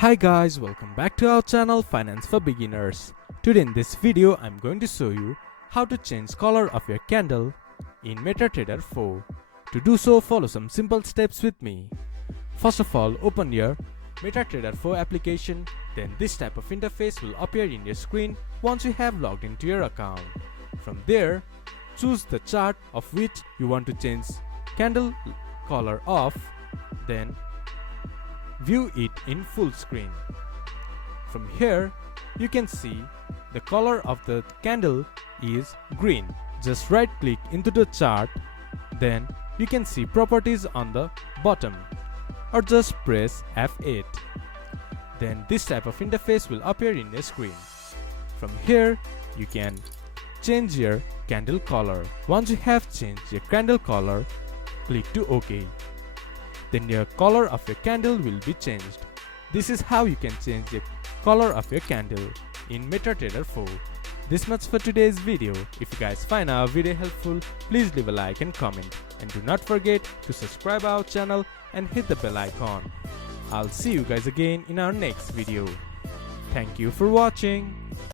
Hi guys, welcome back to our channel Finance for Beginners. Today in this video I'm going to show you how to change color of your candle in MetaTrader 4. To do so, follow some simple steps with me. First of all, open your MetaTrader 4 application, then this type of interface will appear in your screen once you have logged into your account. From there, choose the chart of which you want to change candle color of, then view it in full screen. From here, you can see the color of the candle is green. Just right click into the chart, then you can see properties on the bottom, or just press F8. Then this type of interface will appear in your screen. From here, you can change your candle color. Once you have changed your candle color, click to OK. Then your color of your candle will be changed. This is how you can change the color of your candle in MetaTrader 4. This much for today's video. If you guys find our video helpful, please leave a like and comment. And do not forget to subscribe our channel and hit the bell icon. I'll see you guys again in our next video. Thank you for watching.